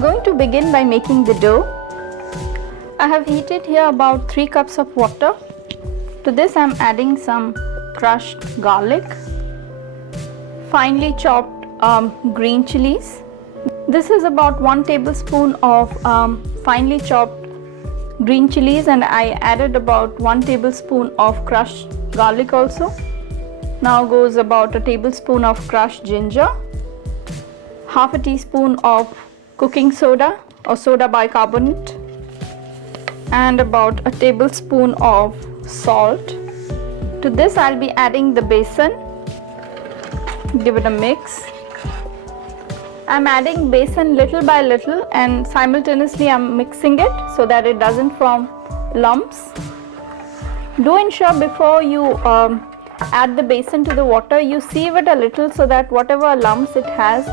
I'm going to begin by making the dough. I have heated here about 3 cups of water. To this I'm adding some crushed garlic, finely chopped green chilies. This is about 1 tablespoon of finely chopped green chilies, and I added about 1 tablespoon of crushed garlic also. Now goes about a tablespoon of crushed ginger, half a teaspoon of cooking soda or soda bicarbonate, and about a tablespoon of salt. To this I'll be adding the besan. Give it a mix. I'm adding besan little by little, and simultaneously I'm mixing it so that it doesn't form lumps. Do ensure before you add the besan to the water, you sieve it a little so that whatever lumps it has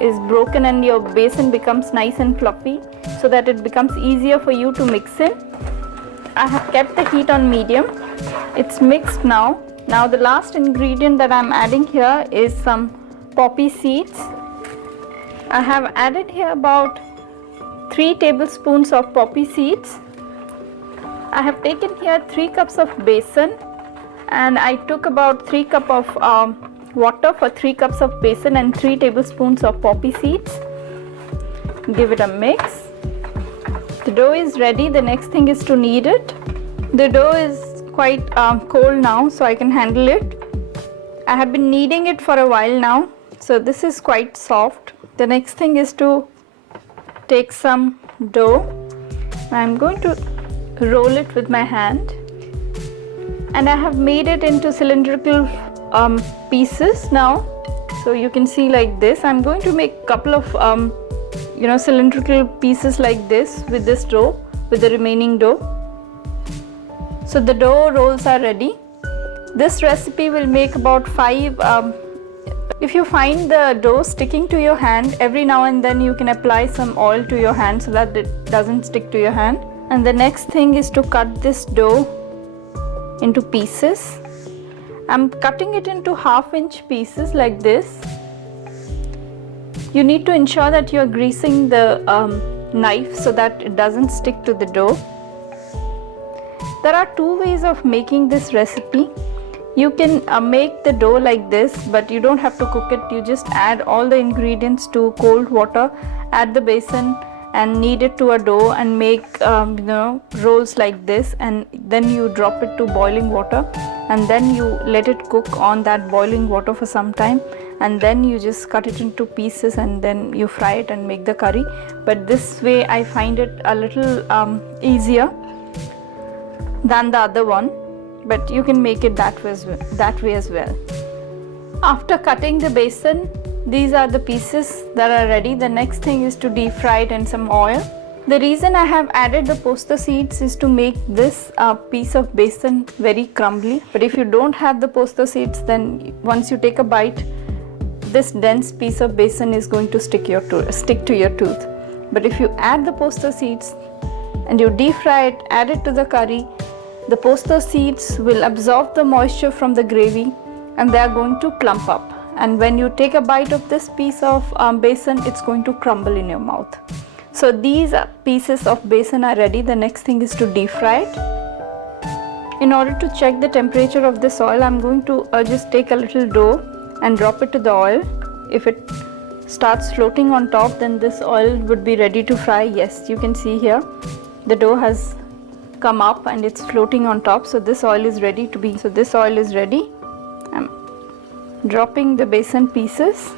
is broken and your besan becomes nice and fluffy, so that it becomes easier for you to mix in. I have kept the heat on medium. It's mixed now. Now the last ingredient that I'm adding here is some poppy seeds. I have added here about 3 tablespoons of poppy seeds. I have taken here 3 cups of besan, and I took about 3 cups of water for 3 cups of besan and 3 tablespoons of poppy seeds. Give it a mix. The dough is ready. The next thing is to knead it. The dough is quite cold now, so I can handle it. I have been kneading it for a while now, so this is quite soft. The next thing is to take some dough. I'm going to roll it with my hand, and I have made it into cylindrical pieces now. So you can see like this. I'm going to make a couple of cylindrical pieces like this with this dough, with the remaining dough. So the dough rolls are ready. This recipe will make about 5. If you find the dough sticking to your hand, every now and then you can apply some oil to your hand so that it doesn't stick to your hand. And the next thing is to cut this dough into pieces. I'm cutting it into half-inch pieces like this. You need to ensure that you are greasing the knife so that it doesn't stick to the dough. There are 2 ways of making this recipe. You can make the dough like this, but you don't have to cook it. You just add all the ingredients to cold water, add the besan and knead it to a dough and make rolls like this, and then you drop it to boiling water, and then you let it cook on that boiling water for some time, and then you just cut it into pieces and then you fry it and make the curry. But this way I find it a little easier than the other one, but you can make it that way as well. After cutting the besan, these are the pieces that are ready. The next thing is to deep fry it in some oil. The reason I have added the posta seeds is to make this piece of besan very crumbly. But if you don't have the posta seeds, then once you take a bite, this dense piece of besan is going to stick to your tooth. But if you add the posta seeds and you deep fry it, add it to the curry, the posta seeds will absorb the moisture from the gravy and they are going to plump up. And when you take a bite of this piece of besan, it's going to crumble in your mouth. So these pieces of besan are ready. The next thing is to deep fry it. In order to check the temperature of this oil, I'm going to just take a little dough and drop it to the oil. If it starts floating on top, then this oil would be ready to fry. Yes, you can see here the dough has come up and it's floating on top, so this oil is ready to be. So this oil is ready. I'm dropping the besan pieces.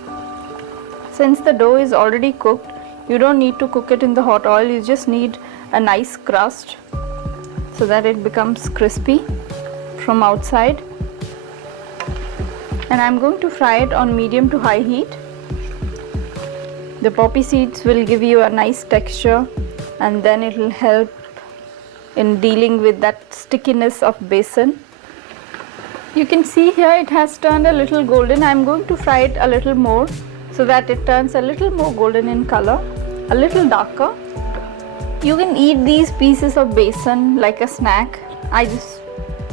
Since the dough is already cooked, you don't need to cook it in the hot oil. You just need a nice crust so that it becomes crispy from outside. And I'm going to fry it on medium to high heat. The poppy seeds will give you a nice texture, and then it will help in dealing with that stickiness of besan. You can see here it has turned a little golden. I'm going to fry it a little more so that it turns a little more golden in color, a little darker. You can eat these pieces of besan like a snack. I just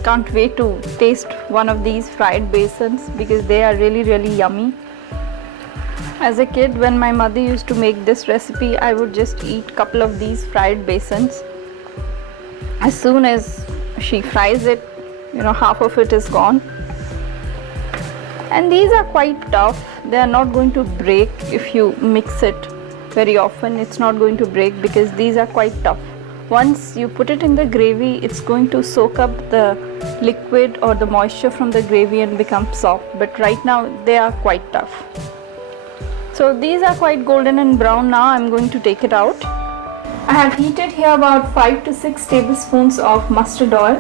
can't wait to taste one of these fried besans because they are really yummy. As a kid, when my mother used to make this recipe, I would just eat couple of these fried besans. As soon as she fries it, half of it is gone. And these are quite tough. They are not going to break if you mix it very often. It's not going to break because these are quite tough. Once you put it in the gravy, it's going to soak up the liquid or the moisture from the gravy and become soft. But right now they are quite tough. So these are quite golden and brown now. I'm going to take it out. I have heated here about 5 to 6 tablespoons of mustard oil.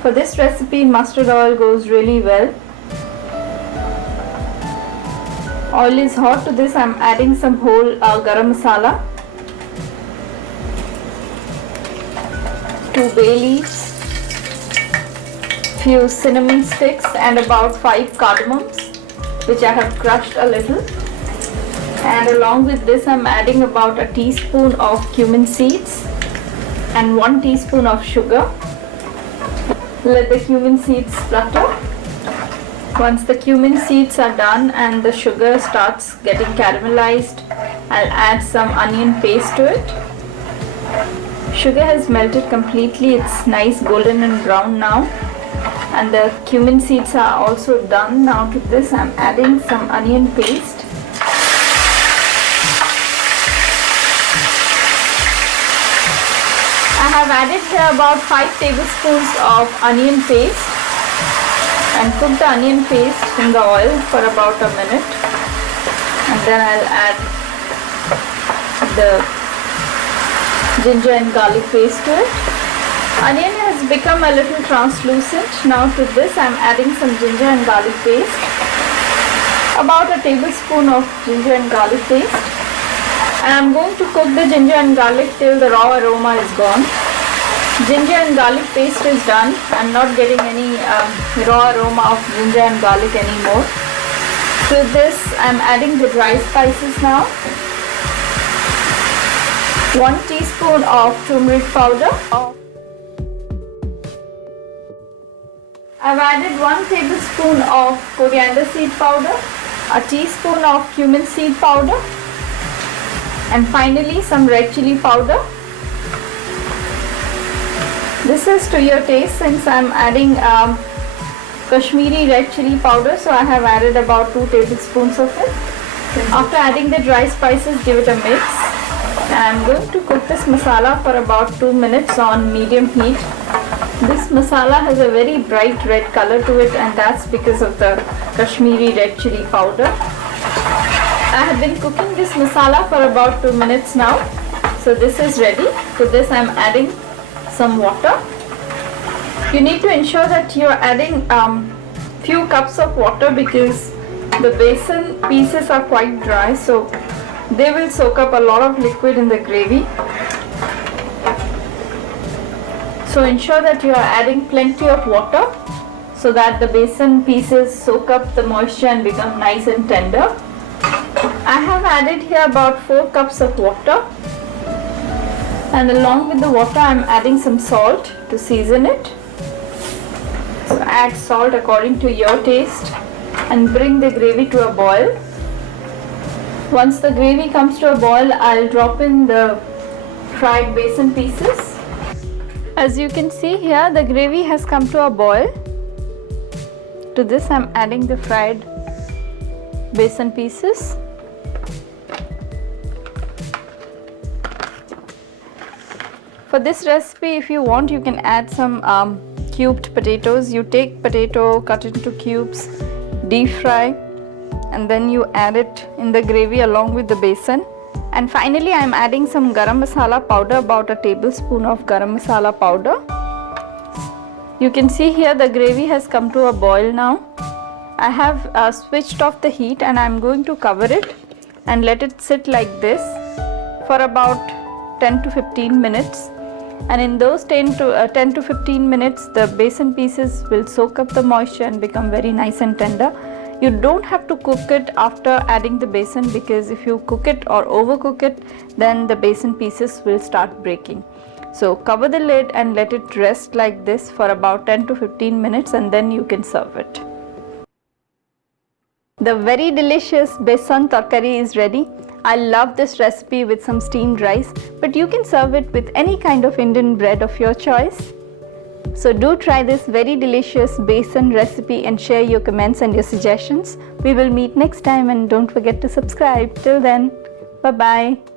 For this recipe, mustard oil goes really well. Oil is hot. To this I'm adding some whole garam masala, 2 bay leaves, few cinnamon sticks and about 5 cardamoms, which I have crushed a little. And along with this I'm adding about a teaspoon of cumin seeds and 1 teaspoon of sugar. Let the cumin seeds splutter. Once the cumin seeds are done and the sugar starts getting caramelized, I'll add some onion paste to it. Sugar has melted completely. It's nice golden and brown now. And the cumin seeds are also done. Now to this I'm adding some onion paste. I have added here about 5 tablespoons of onion paste and cook the onion paste in the oil for about a minute, and then I'll add the ginger and garlic paste to it. Onion has become a little translucent. Now to this I'm adding some ginger and garlic paste, about a tablespoon of ginger and garlic paste, and I'm going to cook the ginger and garlic till the raw aroma is gone. Ginger and garlic paste is done. I'm not getting any raw aroma of ginger and garlic anymore. To this I'm adding the dry spices now. 1 teaspoon of turmeric powder. I've added 1 tablespoon of coriander seed powder, a teaspoon of cumin seed powder, and finally some red chili powder. This is to your taste since I'm adding Kashmiri red chili powder, so I have added about 2 tablespoons of it. After adding the dry spices, give it a mix. And I'm going to cook this masala for about 2 minutes on medium heat. This masala has a very bright red color to it, and that's because of the Kashmiri red chili powder. I have been cooking this masala for about 2 minutes now. So this is ready. To this I'm adding some water. You need to ensure that you're adding few cups of water because the besan pieces are quite dry, so they will soak up a lot of liquid in the gravy. So ensure that you are adding plenty of water so that the besan pieces soak up the moisture and become nice and tender. I have added here about 4 cups of water, and along with the water I'm adding some salt to season it. So add salt according to your taste and bring the gravy to a boil. Once the gravy comes to a boil, I'll drop in the fried besan pieces. As you can see here, the gravy has come to a boil. To this I'm adding the fried besan pieces. For this recipe, if you want, you can add some cubed potatoes. You take potato, cut into cubes, deep fry, and then you add it in the gravy along with the besan. And finally I am adding some garam masala powder, about a tablespoon of garam masala powder. You can see here the gravy has come to a boil now. I have switched off the heat and I am going to cover it and let it sit like this for about 10 to 15 minutes. And in those 10 to 15 minutes, the besan pieces will soak up the moisture and become very nice and tender. You don't have to cook it after adding the besan, because if you cook it or overcook it, then the besan pieces will start breaking. So cover the lid and let it rest like this for about 10 to 15 minutes and then you can serve it. The very delicious Besan Tarkari is ready. I love this recipe with some steamed rice, but you can serve it with any kind of Indian bread of your choice. So do try this very delicious besan recipe and share your comments and your suggestions. We will meet next time, and don't forget to subscribe. Till then, bye bye.